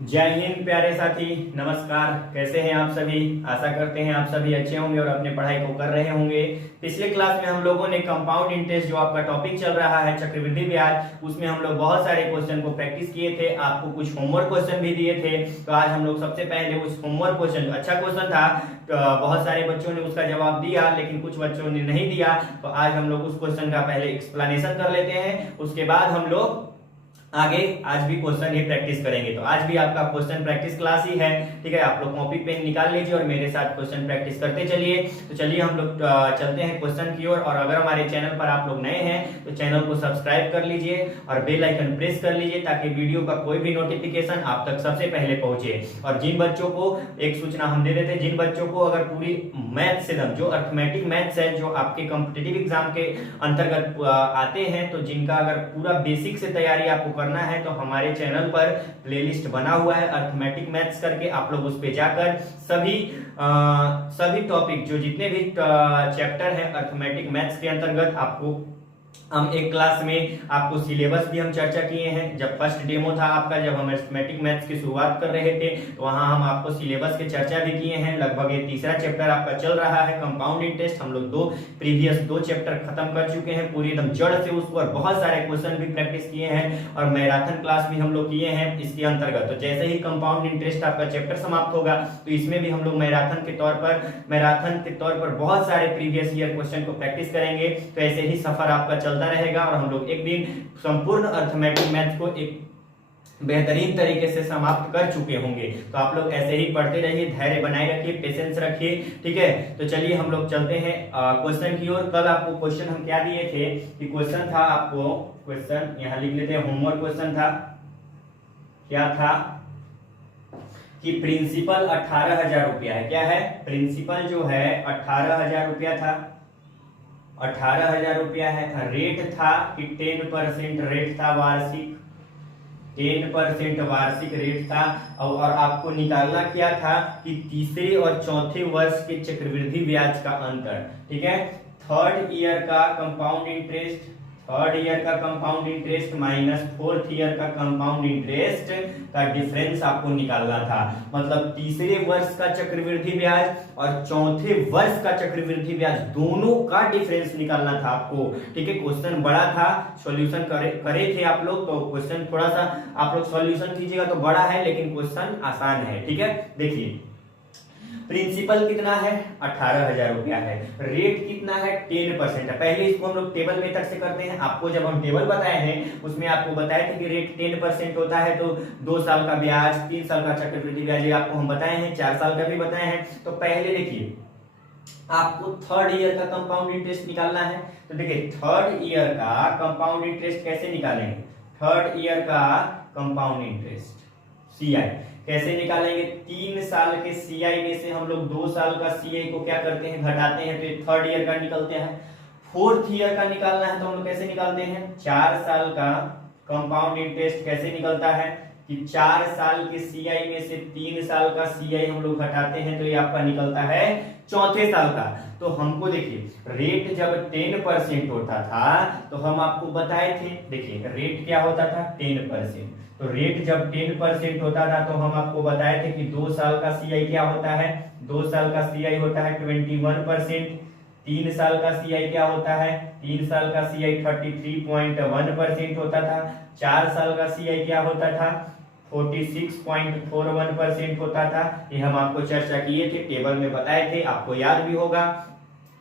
जय हिंद प्यारे साथी, नमस्कार। कैसे हैं आप सभी? आशा करते हैं आप सभी अच्छे होंगे और अपने पढ़ाई को कर रहे होंगे। पिछले क्लास में हम लोगों ने कंपाउंड इंटरेस्ट जो आपका टॉपिक चल रहा है चक्रवृद्धि ब्याज, उसमें हम लोग बहुत सारे क्वेश्चन को प्रैक्टिस किए थे। आपको कुछ होमवर्क क्वेश्चन भी दिए थे। तो आज हम लोग सबसे पहले उस होमवर्क क्वेश्चन, अच्छा क्वेश्चन था, बहुत सारे बच्चों ने उसका जवाब दिया लेकिन कुछ बच्चों ने नहीं दिया। तो आज हम लोग उस क्वेश्चन का पहले एक्सप्लेनेशन कर लेते हैं, उसके बाद हम लोग आगे आज भी क्वेश्चन ही प्रैक्टिस करेंगे। तो आज भी आपका क्वेश्चन प्रैक्टिस क्लास ही है, ठीक है। आप लोग कॉपी पेन निकाल लीजिए और मेरे साथ क्वेश्चन प्रैक्टिस करते चलिए। तो चलिए हम लोग चलते हैं क्वेश्चन की ओर। और अगर हमारे चैनल पर आप लोग नए हैं तो चैनल को सब्सक्राइब कर लीजिए और बेल आइकन प्रेस कर लीजिए ताकि वीडियो का कोई भी नोटिफिकेशन आप तक सबसे पहले पहुंचे। और जिन बच्चों को एक सूचना हम दे देते हैं, जिन बच्चों को अगर पूरी मैथ से जो अर्थमेटिक मैथ्स है जो आपके कॉम्पिटिटिव एग्जाम के अंतर्गत आते हैं, तो जिनका अगर पूरा बेसिक से तैयारी आपको करना है तो हमारे चैनल पर प्लेलिस्ट बना हुआ है अर्थमेटिक मैथ्स करके। आप लोग उस पे जाकर सभी टॉपिक जो जितने भी चैप्टर है अर्थमेटिक मैथ्स के अंतर्गत, आपको हम एक क्लास में आपको सिलेबस भी हम चर्चा किए हैं। जब फर्स्ट डेमो था आपका, जब हम अर्थमेटिक मैथ्स की शुरुआत कर रहे थे, तो वहां हम आपको सिलेबस की चर्चा भी किए हैं। लगभग ये तीसरा चैप्टर आपका चल रहा है कंपाउंड इंटरेस्ट। हम लोग प्रीवियस दो चैप्टर खत्म कर चुके हैं पूरी एकदम जड़ से, उस पर बहुत सारे क्वेश्चन भी प्रैक्टिस किए हैं और मैराथन क्लास भी हम लोग किए हैं इसके अंतर्गत। तो जैसे ही कंपाउंड इंटरेस्ट आपका चैप्टर समाप्त होगा तो इसमें भी हम लोग मैराथन के तौर पर बहुत सारे प्रीवियस ईयर क्वेश्चन को प्रैक्टिस करेंगे। तो ऐसे ही सफर आपका चलता रहेगा और हम लोग एक दिन संपूर्ण अर्थमेटिक मैथ्स को एक बेहतरीन तरीके से समाप्त कर चुके होंगे। तो आप लोग ऐसे ही पढ़ते रहिए, धैर्य बनाए रखिए, पेशेंस रखिए, ठीक है। तो चलिए हम लोग चलते हैं क्वेश्चन की ओर। कल आपको क्वेश्चन हम क्या दिए थे कि क्वेश्चन था, आपको क्वेश्चन यहां लिख लेते हैं। होमवर्क क्वेश्चन था, क्या था कि प्रिंसिपल 18,000 रुपया है। क्या है? प्रिंसिपल जो है 18,000 रुपया था, 18,000 रुपया है। रेट था कि 10% रेट था, वार्षिक 10% वार्षिक रेट था। और आपको निकालना क्या था कि तीसरे और चौथे वर्ष के चक्रवृद्धि ब्याज का अंतर, ठीक है। थर्ड ईयर का compound interest minus fourth year का कंपाउंड इंटरेस्ट का डिफरेंस आपको निकालना था। मतलब तीसरे वर्ष का चक्रवृद्धि ब्याज और चौथे वर्ष का चक्रवृद्धि ब्याज दोनों का डिफरेंस निकालना था आपको, ठीक है। क्वेश्चन बड़ा था, सॉल्यूशन करे थे आप लोग, तो क्वेश्चन थोड़ा सा आप लोग सॉल्यूशन कीजिएगा तो बड़ा है लेकिन क्वेश्चन आसान है, ठीक है। देखिए प्रिंसिपल कितना है? 18,000 रुपया है। रेट कितना है? 10% है। पहले इसको हम लोग टेबल मेथड से करते हैं। आपको जब हम टेबल बताए हैं उसमें आपको बताया था कि रेट 10% होता है, तो 2 साल का ब्याज, 3 साल का चक्रवृद्धि ब्याज आपको हम बताए हैं, 4 साल का भी बताए हैं। तो पहले देखिए आपको थर्ड ईयर का कंपाउंड इंटरेस्ट निकालना है। तो देखिए थर्ड ईयर का कंपाउंड इंटरेस्ट कैसे निकालेंगे? थर्ड ईयर का कंपाउंड इंटरेस्ट CI कैसे निकालेंगे? 3 साल के CI में से हम लोग 2 साल का CI को क्या करते हैं? घटाते हैं, तो थर्ड ईयर का निकलते हैं। फोर्थ ईयर का निकालना है तो हम लोग कैसे निकालते हैं? 4 साल का कंपाउंड इंटरेस्ट कैसे निकलता है कि 4 साल के CI में से 3 साल का CI हम लोग घटाते हैं, तो ये आपका निकलता है चौथे साल का। तो हमको देखिए रेट जब 10% होता था तो हम आपको बताए थे, देखिए रेट क्या होता था? 10%। तो रेट जब 10% होता था तो हम आपको बताए थे कि 2 साल का CI क्या होता है? 2 साल का CI होता है 21%। 3 साल का CI क्या होता है? 3 साल का CI 33.1% होता था। 4 साल का CI क्या होता था? 46.41% होता था। ये हम आपको चर्चा किए थे, टेबल में बताए थे, आपको याद भी होगा।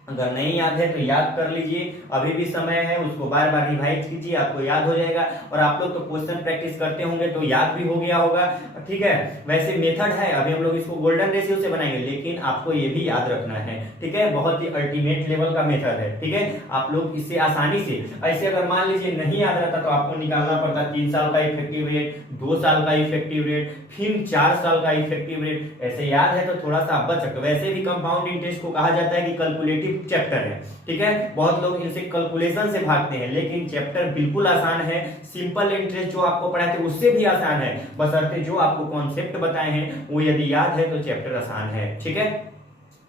अगर नहीं याद है तो याद कर लीजिए, अभी भी समय है, उसको बार बार रिवाइज कीजिए, आपको याद हो जाएगा। और आप लोग तो क्वेश्चन प्रैक्टिस करते होंगे तो याद भी हो गया होगा, ठीक है। वैसे मेथड है, अभी हम लोग इसको गोल्डन रेशियो से बनाएंगे, लेकिन आपको ये भी याद रखना है, ठीक है। बहुत ही अल्टीमेट लेवल का मेथड है, ठीक है। आप लोग इससे आसानी से, ऐसे अगर मान लीजिए नहीं याद रहता तो आपको निकालना पड़ता 3 साल का इफेक्टिव रेट, 2 साल का इफेक्टिव रेट, फिर 4 साल का इफेक्टिव रेट। ऐसे याद है तो थोड़ा सा आप बच सकते। वैसे भी कंपाउंड इंटरेस्ट को कहा जाता है कि कैलकुलेटिव चैप्टर है, ठीक है। बहुत लोग इनसे कैलकुलेशन से भागते हैं, लेकिन चैप्टर बिल्कुल आसान है। सिंपल इंटरेस्ट जो आपको पढ़ाए थे उससे भी आसान है, बशर्ते जो आपको कॉन्सेप्ट बताए हैं वो यदि याद है तो चैप्टर आसान है, ठीक है।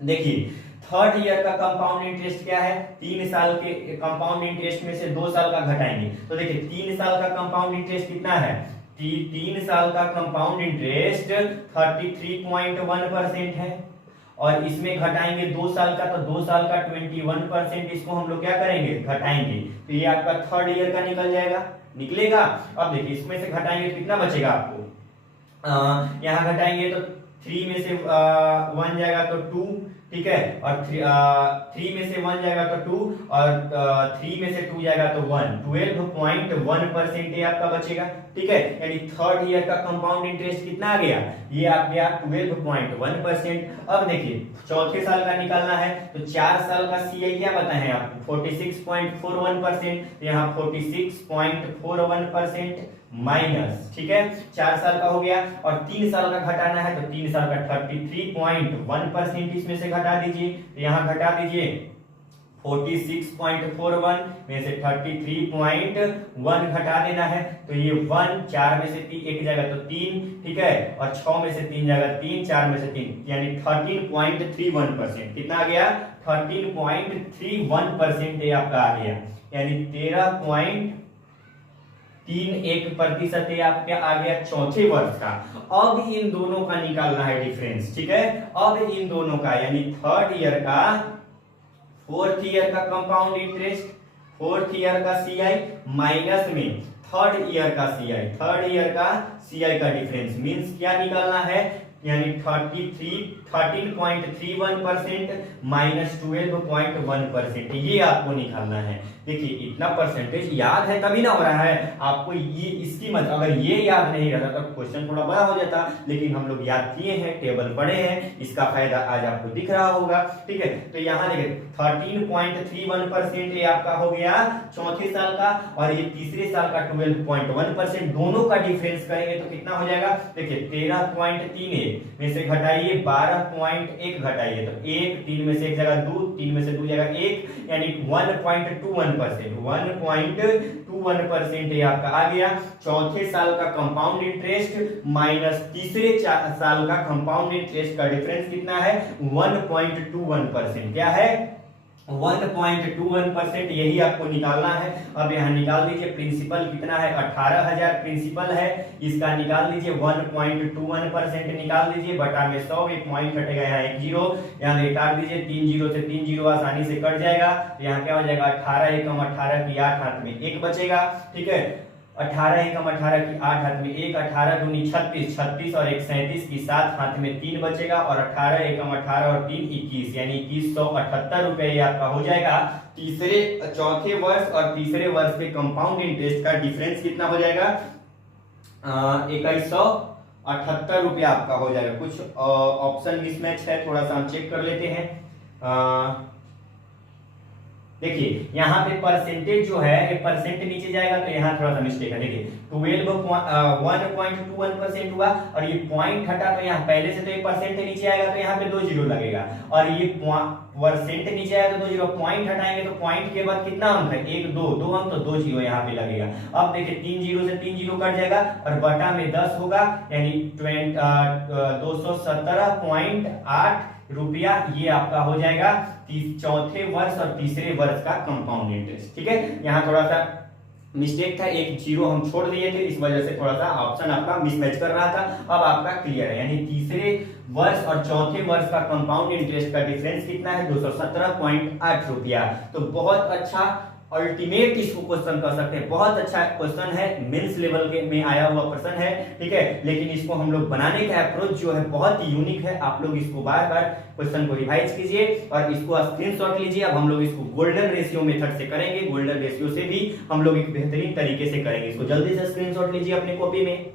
देखिए थर्ड ईयर का कंपाउंड इंटरेस्ट क्या है? 3 साल के कंपाउंड इंटरेस्ट में से 2 साल का घटाएंगे। तो देखिए 3 साल का कंपाउंड इंटरेस्ट कितना है? 3 साल का कंपाउंड इंटरेस्ट 33.1% है, और इसमें घटाएंगे 2 साल का, तो 2 साल का 21%, इसको हम लोग क्या करेंगे, घटाएंगे, तो ये आपका थर्ड ईयर का निकल जाएगा, निकलेगा। अब देखिए इसमें से घटाएंगे तो कितना बचेगा आपको, यहाँ घटाएंगे तो 3 में से 1 जाएगा तो 2, ठीक है, और 3 में से 1 जाएगा तो 2, और 3 में से 2 जाएगा तो 1, 12.1% ये आपका बचेगा, ठीक है। यानी थर्ड ईयर का कंपाउंड इंटरेस्ट कितना आ गया, ये आ गया 12.1%। अब देखिए चौथे साल का निकालना है, तो 4 साल का सीआई क्या बताए हैं आपको, 46.41%, यहाँ 46.41% माइनस, ठीक है, 4 साल का हो गया, और 3 साल का घटाना है, तो 3 साल का 33.1% इसमें से घटा दीजिए, तो यहाँ घटा दीजिए 46.41 में से 33.1 घटा देना है, तो ये 1, 4 में से 3 एक जाएगा तो 3, ठीक है, और 6 में से 3 जाएगा 3, 4 में से 3, यानी 13.31%, कितना आ गया, 13.31% ये आपका आ गया, यानी 13.31% ये आपके आ गया चौथे वर्ष का। अब इन दोनों का निकालना है डिफरेंस, ठीक है, अब इन दोनों का यानी थर्ड ईयर का, फोर्थ ईयर का कंपाउंड इंटरेस्ट, फोर्थ ईयर का सीआई माइनस में थर्ड ईयर का सीआई, थर्ड ईयर का सीआई का डिफरेंस मींस क्या निकालना है, यानी 13.31% माइनस 12.1%, ये आपको निकालना है। देखिए इतना परसेंटेज याद है तभी ना हो रहा है आपको, ये इसकी मतलब अगर ये याद नहीं रहता तो क्वेश्चन थोड़ा बड़ा हो जाता, लेकिन हम लोग याद किए हैं, टेबल पढ़े हैं, इसका फायदा आज आपको दिख रहा होगा, ठीक है। तो यहाँ देखिए 13.31% ये आपका हो गया चौथे साल का, और ये तीसरे साल का 12.1%, दोनों का डिफरेंस करेंगे तो कितना हो जाएगा, देखिए 13.31 में से घटाइए 12.1 घटाइए, तो 1, 3 में से 1 जगह 2, 3 में से 2 जगह 1, यानी 1.21% ये आपका आ गया चौथे साल का कंपाउंड इंटरेस्ट माइनस तीसरे साल का कंपाउंड इंटरेस्ट का डिफरेंस कितना है, 1.21%, क्या है, 1.21%, यही आपको निकालना है। अब यहाँ निकाल दीजिए प्रिंसिपल कितना है, 18,000 प्रिंसिपल है, इसका निकाल दीजिए 1.21% निकाल दीजिए, बटा में 100, एक पॉइंट कटेगा, यहाँ 1 जीरो, यहाँ से काट दीजिए, 3 जीरो से 3 जीरो आसानी से कट जाएगा, यहाँ क्या हो जाएगा 18 एकम 18 की 8 हाथ में 1 बचेगा, ठीक है, 18 एकम 18 की 8 हाथ में 1, 18 दूनी 36, 36 और 1 37 की 7 हाथ में 3 बचेगा, और 18 एकम 18 और 3 21, यानी 2178 रुपए ये आपका हो जाएगा। तीसरे चौथे वर्ष और तीसरे वर्ष के कंपाउंड इंटरेस्ट का डिफरेंस कितना हो जाएगा, 2178 रुपया आपका हो जाएगा। कुछ ऑप्शन मिसमैच है, थोड़ा सा हम चेक कर लेते हैं। देखिए यहाँ पे परसेंटेज जो है ये परसेंट नीचे जाएगा तो यहाँ थोड़ा सा मिस्टेक है। देखिए 1.21% हुआ, और ये पॉइंट हटा तो यहाँ पहले से तो ये परसेंट नीचे आएगा तो यहाँ पे 2 जीरो लगेगा, और ये परसेंट नीचे आएगा तो 2 जीरो, पॉइंट हटाएंगे तो पॉइंट के बाद कितना अंक है, 1 2 2 अंक, तो 2 जीरो यहाँ पे लगेगा। अब देखिए 3 जीरो से 3 जीरो कट जाएगा, और बटा में 10 होगा, यानी 217.8 रुपया ये आपका हो जाएगा चौथे वर्ष और तीसरे वर्ष का कंपाउंड इंटरेस्ट, ठीक है। यहाँ थोड़ा सा मिस्टेक था, 1 जीरो हम छोड़ दिए थे, इस वजह से थोड़ा सा ऑप्शन आपका मिसमैच कर रहा था। अब आपका क्लियर है, यानी तीसरे वर्ष और चौथे वर्ष का कंपाउंड इंटरेस्ट का डिफरेंस कितना है, 217.8 रुपया। तो बहुत अच्छा अल्टीमेट इसको क्वेश्चन कर सकते हैं, बहुत अच्छा क्वेश्चन है, मेंस लेवल के में आया हुआ क्वेश्चन है, ठीक है। लेकिन इसको हम लोग बनाने का अप्रोच जो है बहुत ही यूनिक है। आप लोग इसको बार बार क्वेश्चन को रिवाइज कीजिए और इसको स्क्रीनशॉट लीजिए। अब हम लोग इसको गोल्डन रेशियो मेथड से करेंगे, गोल्डन रेशियो से भी हम लोग एक बेहतरीन तरीके से करेंगे। इसको जल्दी से स्क्रीनशॉट लीजिए अपने कॉपी में।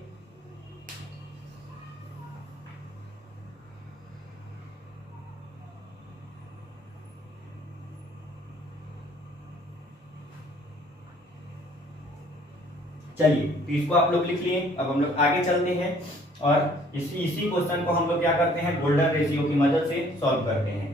चलिए तो इसको आप लोग लिख लिए। अब हम लोग आगे चलते हैं और इसी क्वेश्चन को हम लोग क्या करते हैं, गोल्डन रेशियो की मदद से सॉल्व करते हैं।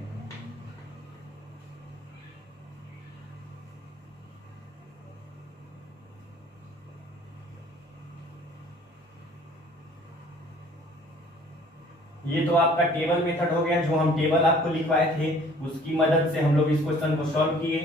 ये तो आपका टेबल मेथड हो गया, जो हम टेबल आपको लिखवाए थे उसकी मदद से हम लोग इस क्वेश्चन को सॉल्व किए।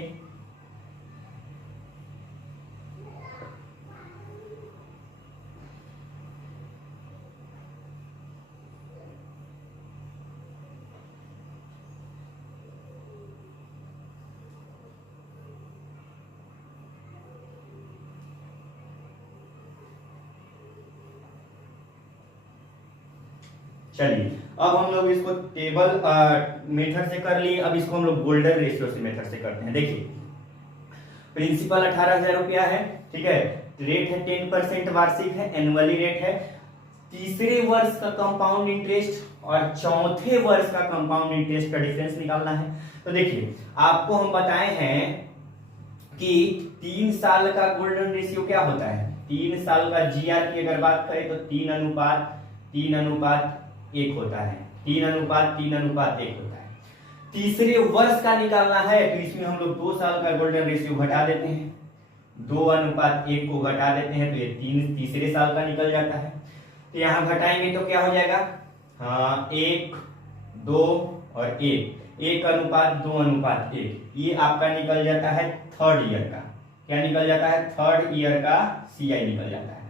चलिए अब हम लोग इसको टेबल मेथड से कर लिए, अब इसको हम लोग गोल्डन रेशियो से मेथड से करते हैं। देखिए प्रिंसिपल 18,000 रुपया है, ठीक है, रेट है 10% वार्षिक है, एनुअली रेट है, तीसरे वर्ष का कंपाउंड इंटरेस्ट और चौथे वर्ष का कंपाउंड इंटरेस्ट का डिफरेंस निकालना है। तो देखिए आपको हम बताए हैं कि 3 साल का गोल्डन रेशियो क्या होता है, 3 साल का जीआर की अगर बात करें तो 3:1 होता है, 3:1 होता है। तीसरे वर्ष का निकालना है तो इसमें हम लोग 2 साल का गोल्डन रेशियो घटा देते हैं, 2:1 को घटा देते हैं तो ये 3 तीसरे साल का निकल जाता है। तो यहां घटाएंगे तो क्या हो जाएगा, हाँ 1, 2 और 1:2:1, ये आपका निकल जाता है थर्ड ईयर का, क्या निकल जाता है, थर्ड ईयर का सीआई निकल जाता है।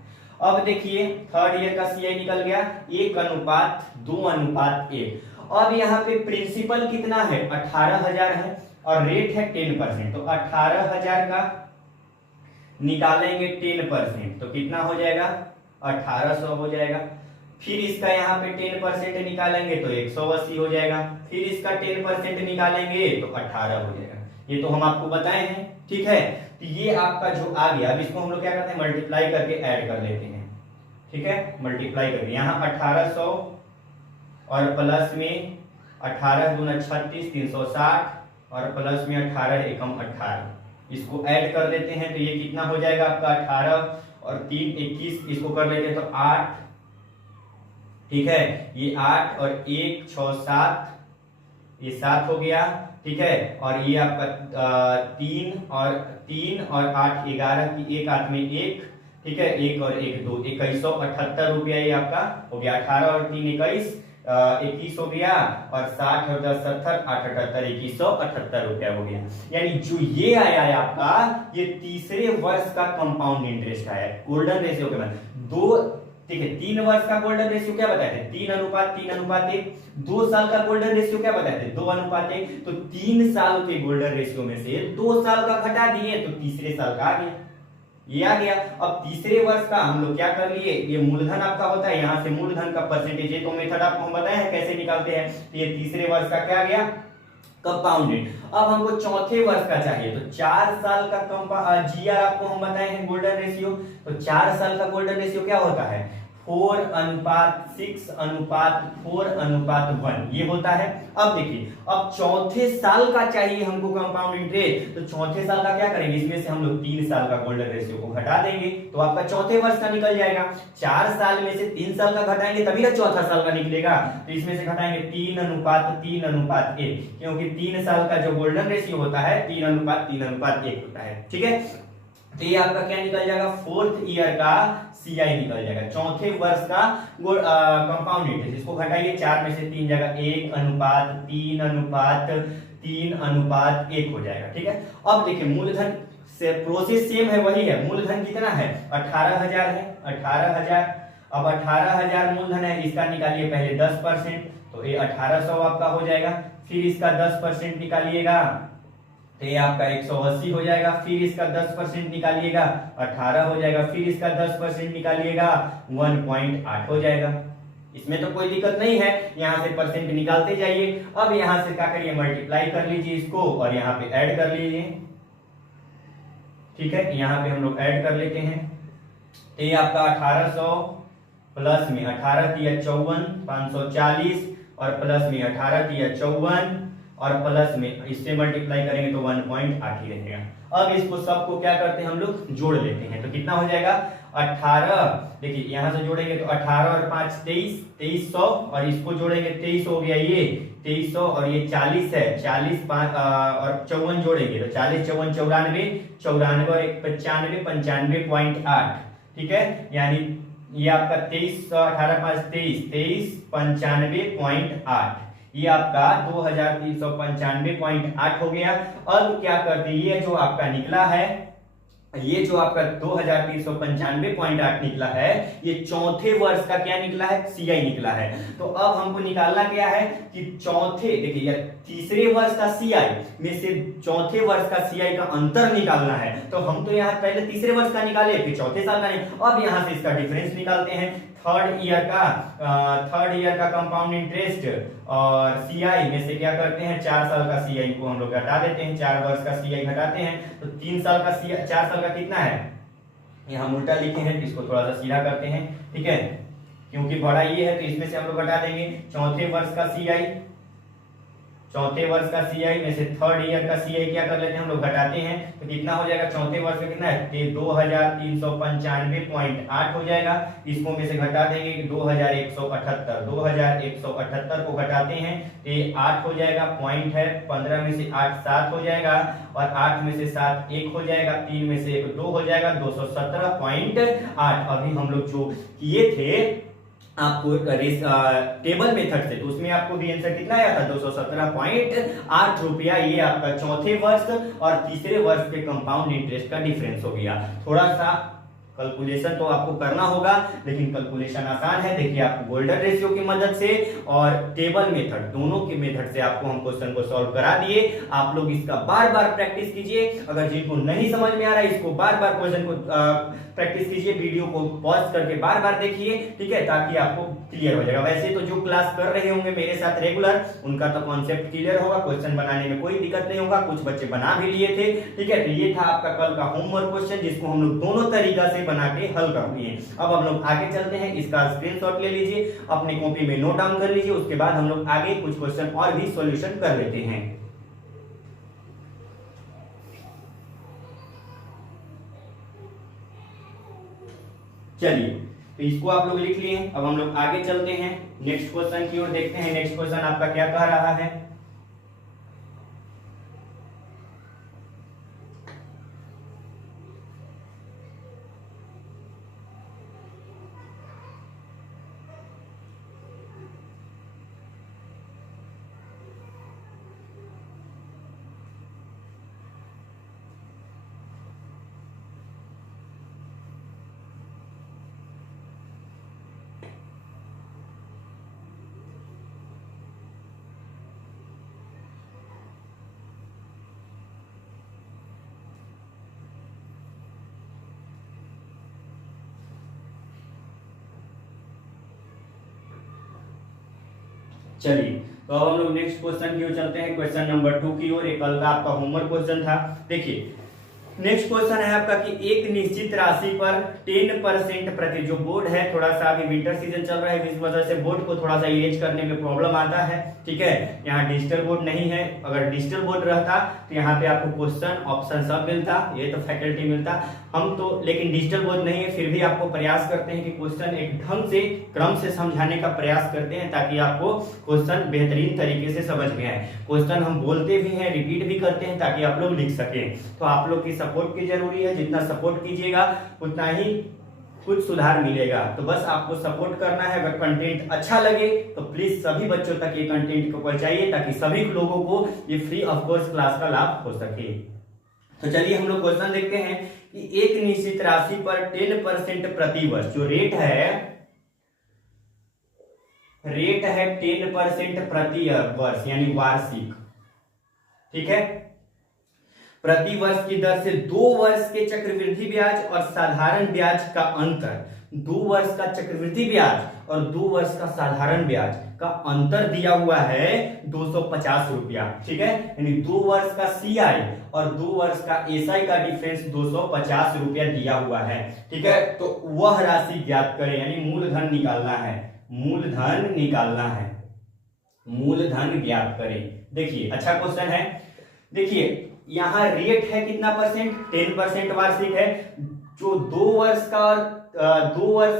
अब देखिए थर्ड ईयर का सीआई निकल गया 1:2:1। अब यहाँ पे प्रिंसिपल कितना है, 18,000 है और रेट है 10%, तो 18,000 का निकालेंगे 10% तो कितना हो जाएगा, 1800 हो जाएगा। फिर इसका यहाँ पे 10% निकालेंगे तो 180 हो जाएगा, फिर इसका 10% निकालेंगे तो 18 हो जाएगा। ये तो हम आपको बताए हैं, ठीक है। तो ये आपका जो आ गया, अब इसको हम लोग क्या करते हैं, मल्टीप्लाई करके ऐड कर लेते हैं, ठीक है, मल्टीप्लाई करके यहाँ 1800 और प्लस में 18 दूना 36, 360 और प्लस में 18 एकम 18, इसको ऐड कर देते हैं तो ये कितना हो जाएगा आपका 18 और 3 21, इसको कर लेते हैं तो 8, ठीक है, ये 8 और 1 6 7, ये 7 हो गया, ठीक है, और ये आपका 3 और 8 11 की एक हाथ में 1, ठीक है, 1 और 1 2, 2178 रुपया ये आपका हो गया। 18 और 3 21, 21 हो गया और 60 और 10 70, 8 78, 2178 रुपया हो गया। यानी जो ये आया है आपका, ये तीसरे वर्ष का कंपाउंड इंटरेस्ट आया है गोल्डन रेशियो के बाद। दो, ठीक है, 3 वर्ष का गोल्डन रेशियो क्या बताए थे, 3:1। 2 साल का गोल्डन रेशियो क्या बताए थे, 2:1। तो 3 साल के गोल्डन रेशियो में से 2 साल का घटा दिए तो तीसरे साल का आ गया, ये आ गया। अब तीसरे वर्ष का हम लोग क्या कर लिए, ये मूलधन आपका होता है, यहां से मूलधन का परसेंटेज है, तो मेथड आपको हम बताए हैं कैसे निकालते हैं। तो ये तीसरे वर्ष का क्या गया, कंपाउंडेड। अब हमको चौथे वर्ष का चाहिए, तो 4 साल का जीआर आपको हम बताए हैं गोल्डन रेशियो। तो 4 साल का गोल्डन रेशियो क्या होता है, 4:6:4:1 ये होता है। अब देखिए अब चौथे साल का चाहिए हमको कंपाउंड इंटरेस्ट, तो चौथे साल का क्या करेंगे, इसमें से हम लोग 3 साल का गोल्डन रेशियो को घटा देंगे तो आपका चौथे वर्ष का निकल जाएगा। 4 साल में से 3 साल का घटाएंगे तभी ना चौथा साल का निकलेगा, तो इसमें से घटाएंगे 3:3:1, क्योंकि 3 साल का जो गोल्डन रेशियो होता है 3:3:1 होता है, ठीक है। तो ये आपका क्या निकल जाएगा, 4th ईयर का सीआई निकल जाएगा, चौथे वर्ष का कंपाउंड इंटरेस्ट। इसको घटाइए, 4 में से 3 जाएगा 1:3:3:1 हो जाएगा, ठीक है। अब देखिए मूलधन से प्रोसेस सेम है, वही है, मूलधन कितना है 18,000 है, 18,000। अब 18,000 मूलधन है, इसका निकालिए पहले 10%, तो ये 1800 आपका हो जाएगा। फिर इसका 10% निकालिएगा तो ये आपका 180 हो जाएगा। फिर इसका 10% निकालिएगा 18 हो जाएगा। फिर इसका 10% निकालिएगा 1.8 हो जाएगा। इसमें तो कोई दिक्कत नहीं है, यहां से परसेंट निकालते जाइए। अब यहां से क्या करिए, मल्टीप्लाई कर लीजिए इसको और यहाँ पे ऐड कर लीजिए, ठीक है। यहाँ पे हम लोग ऐड कर लेते हैं, तो ये आपका 1800 प्लस में 18 तिया 54, 540 और प्लस में 18 तिया 54 और प्लस में इससे मल्टीप्लाई करेंगे तो 1.8 ही रहेगा। अब इसको सबको क्या करते हैं हम लोग जोड़ लेते हैं, तो कितना हो जाएगा 18, देखिए यहां से जोड़ेंगे तो 18 और 5 23, 2300 और इसको जोड़ेंगे 23 हो गया, ये 2300 और ये 40 है, 40 5 और 54 जोड़ेंगे तो 40 54 94, 94 और 95, 95.8, ठीक है। यानी ये आपका 2300 18 5 23, 23 95.8, ये आपका 2395.8 हो गया। अब क्या करते हैं, ये जो आपका निकला है, ये जो आपका 2395.8 निकला है, ये चौथे वर्ष का क्या निकला है, सीआई निकला है। तो अब हमको निकालना क्या है कि चौथे, देखिए तीसरे वर्ष का सीआई में से चौथे वर्ष का सीआई का अंतर निकालना है। तो हम तो यहाँ पहले तीसरे वर्ष का निकाले, फिर चौथे साल का नहीं, अब यहाँ से इसका डिफरेंस निकालते हैं। थर्ड ईयर का कंपाउंड इंटरेस्ट और सीआई में से क्या करते हैं, 4 साल का सीआई को हम लोग घटा देते हैं, 4 वर्ष का सीआई घटाते हैं तो 3 साल का सीआई, 4 साल का कितना है, यहाँ उल्टा लिखे हैं तो इसको थोड़ा सा सीधा करते हैं, ठीक है, क्योंकि बड़ा ये है तो इसमें से हम लोग घटा देंगे। चौथे वर्ष का सीआई में से थर्ड ईयर का सीआई क्या कर लेते हैं हम लोग, घटाते हैं तो कितना हो जाएगा, चौथे वर्ष का कितना है, 2395.8 हो जाएगा। इसको में से घटा देंगे 2178 को घटाते हैं तो ये 8 हो जाएगा, पॉइंट है, 15 में से 8 7 हो जाएगा और 8 में से 7 1 हो जाएगा, 3 में से 1 2 हो जाएगा, 217.8। अभी हम लोग जो किए थे आपको टेबल मेथड से, तो उसमें आपको भी आंसर कितना आया था, 217.8 रुपया। ये आपका चौथे वर्ष और तीसरे वर्ष के कंपाउंड इंटरेस्ट का डिफरेंस हो गया। थोड़ा सा कैलकुलेशन तो आपको करना होगा, लेकिन कैलकुलेशन आसान है। देखिए आपको गोल्डन रेशियो की मदद से और टेबल मेथड, दोनों के मेथड से आपको हम क्वेश्चन को सॉल्व करा दिए। आप लोग इसका बार बार प्रैक्टिस कीजिए। अगर जिनको नहीं समझ में आ रहा है, इसको बार बार क्वेश्चन को प्रैक्टिस कीजिए, वीडियो को पॉज करके बार बार देखिए, ठीक है, ताकि आपको क्लियर हो जाएगा। वैसे तो जो क्लास कर रहे होंगे मेरे साथ रेगुलर, उनका तो कॉन्सेप्ट क्लियर होगा, क्वेश्चन बनाने में कोई दिक्कत नहीं होगा। कुछ बच्चे बना भी लिए थे, ठीक है। तो ये था आपका कल का होमवर्क क्वेश्चन, जिसको हम लोग दोनों तरीका से बना के हल कर दिए। अब हम लोग आगे चलते हैं, इसका स्क्रीनशॉट ले लीजिए, अपनी कॉपी में नोट डाउन कर लीजिए, उसके बाद हम लोग आगे कुछ क्वेश्चन और भी सॉल्यूशन कर लेते हैं। चलिए, तो इसको आप लोग लिख लिए। अब हम लोग आगे चलते हैं, नेक्स्ट क्वेश्चन की ओर देखते हैं। नेक्स्ट क्वेश्चन आपका क्या कह रहा है। चलिए, तो अब हम लोग नेक्स्ट क्वेश्चन की ओर चलते हैं, क्वेश्चन नंबर 2 की ओर। एक कल का आपका होमवर्क क्वेश्चन था। देखिए, नेक्स्ट क्वेश्चन है आपका कि एक निश्चित राशि पर 10% प्रति, जो बोर्ड है, थोड़ा सा अभी विंटर सीजन चल रहा है, इस वजह से बोर्ड को थोड़ा सा इरेज करने में प्रॉब्लम आता है, ठीक है। यहाँ डिजिटल बोर्ड नहीं है, अगर डिजिटल बोर्ड रहता तो यहाँ पे आपको क्वेश्चन ऑप्शन सब मिलता, ये तो फैकल्टी मिलता, हम तो, लेकिन डिजिटल बोर्ड नहीं है, फिर भी आपको प्रयास करते हैं कि क्वेश्चन एक ढंग से क्रम से समझाने का प्रयास करते हैं, ताकि आपको क्वेश्चन बेहतरीन तरीके से समझ में आए। क्वेश्चन हम बोलते भी हैं, रिपीट भी करते हैं, ताकि आप लोग लिख सकें। तो आप लोग की सपोर्ट की जरूरी है, जितना सपोर्ट कीजिएगा उतना ही कुछ सुधार मिलेगा। तो बस आपको सपोर्ट करना है। अगर कंटेंट अच्छा लगे तो प्लीज सभी बच्चों तक ये कंटेंट को पहुंचाइए, ताकि सभी लोगों को ये फ्री ऑफ कोर्स क्लास का लाभ हो सके। तो चलिए हम लोग क्वेश्चन देखते हैं कि एक निश्चित राशि पर 10% प्रति वर्ष, जो रेट है 10% प्रति वर्ष, यानी वार्षिक, ठीक है, प्रति वर्ष की दर से 2 वर्ष के चक्रवृद्धि ब्याज और साधारण ब्याज का अंतर, 2 वर्ष का चक्रवृद्धि ब्याज और 2 वर्ष का साधारण ब्याज का अंतर दिया हुआ है 250 रुपया, ठीक है। यानी 2 वर्ष का सीआई और 2 वर्ष का एसआई का डिफरेंस 250 रुपया दिया हुआ है, ठीक है। तो वह राशि ज्ञात करें, यानी मूलधन निकालना है, मूलधन ज्ञात करें। देखिए, अच्छा क्वेश्चन है। देखिए, यहाँ रेट है कितना परसेंट, 10% वार्षिक है। जो 2 वर्ष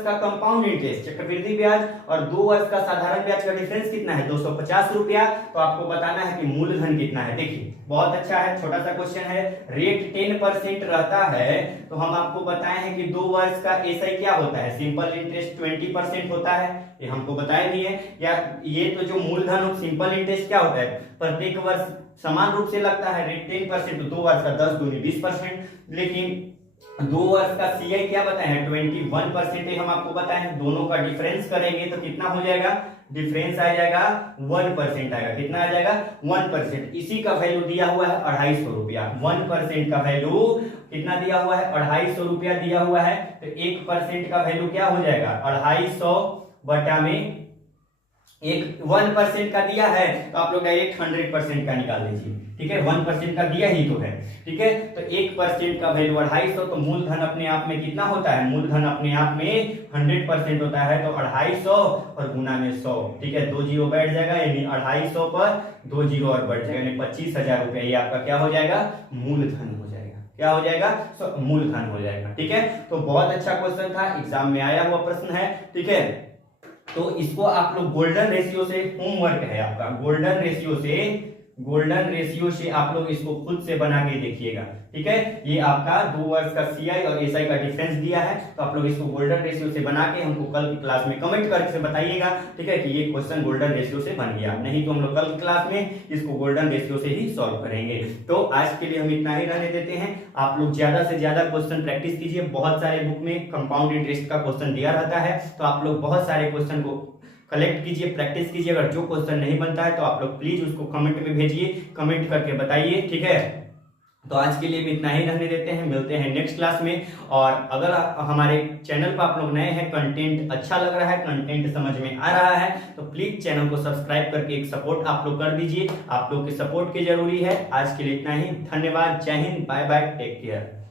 का कंपाउंड इंटरेस्ट चक्रवृद्धि ब्याज और 2 वर्ष का साधारण ब्याज का डिफरेंस कितना है, 250 रुपया। तो आपको बताना है कि मूलधन कितना है। देखिए, बहुत अच्छा है, छोटा सा क्वेश्चन है। रेट 10% रहता है, तो हम आपको बताए हैं कि 2 वर्ष का एसआई क्या होता है, सिंपल इंटरेस्ट 20% होता है, ये हमको बताए भी है। या ये तो जो मूलधन सिंपल इंटरेस्ट क्या होता है, प्रत्येक वर्ष समान रूप से लगता है, रेट 10%, तो 2 वर्ष का 10 दूनी 20%। लेकिन 2 वर्ष का CI क्या बताए हैं 21% हम आपको बताए हैं। दोनों का डिफरेंस करेंगे तो कितना हो जाएगा, डिफरेंस आ जाएगा 1% आएगा। कितना आ जाएगा 1%। इसी का वैल्यू दिया हुआ है 250 रुपया। 1% का वैल्यू कितना दिया हुआ है 250 रुपया दिया हुआ है। तो 1% का वैल्यू क्या हो जाएगा 250 बटा में 1% का दिया है तो आप लोग डायरेक्ट 100% का निकाल लीजिए। ठीक है, 1% का दिया ही तो है। ठीक है, तो 1% का वैल्यू 250, तो मूलधन अपने आप में कितना होता है, मूलधन अपने आप में 100% होता है। तो 250 और गुना में 100। ठीक है, 2 जीरो बैठ जाएगा, यानी 250 पर 2 जीरो और बढ़ जाएगा, यानी 25,000 रुपया ये आपका क्या हो जाएगा, मूलधन हो जाएगा। क्या हो जाएगा, मूलधन हो जाएगा। ठीक है, तो बहुत अच्छा क्वेश्चन था, एग्जाम में आया हुआ प्रश्न है। ठीक है, तो इसको आप लोग गोल्डन रेशियो से, होमवर्क है आपका, गोल्डन रेशियो से आप लोग इसको खुद से बना के देखिएगा। ठीक है, ये आपका 2 वर्ष का CI और SI का डिफरेंस दिया है, तो आप लोग इसको गोल्डन रेशियो से बना के हमको कल की क्लास में कमेंट करके बताइएगा। ठीक है, कि ये क्वेश्चन गोल्डन रेशियो से बन गया, नहीं तो हम लोग कल की क्लास में इसको गोल्डन रेशियो से ही सॉल्व करेंगे। तो आज के लिए हम इतना ही रहने देते हैं। आप लोग ज्यादा से ज्यादा क्वेश्चन प्रैक्टिस कीजिए। बहुत सारे बुक में कंपाउंड इंटरेस्ट का क्वेश्चन दिया रहता है, तो आप लोग बहुत सारे क्वेश्चन को कलेक्ट कीजिए, प्रैक्टिस कीजिए। अगर जो क्वेश्चन नहीं बनता है तो आप लोग प्लीज उसको कमेंट में भेजिए, कमेंट करके बताइए। ठीक है, तो आज के लिए भी इतना ही रहने देते हैं, मिलते हैं नेक्स्ट क्लास में। और अगर हमारे चैनल पर आप लोग नए हैं, कंटेंट अच्छा लग रहा है, कंटेंट समझ में आ रहा है, तो प्लीज चैनल को सब्सक्राइब करके एक सपोर्ट आप लोग कर दीजिए। आप लोग की सपोर्ट की जरूरी है। आज के लिए इतना ही, धन्यवाद, जय हिंद, बाय बाय, टेक केयर।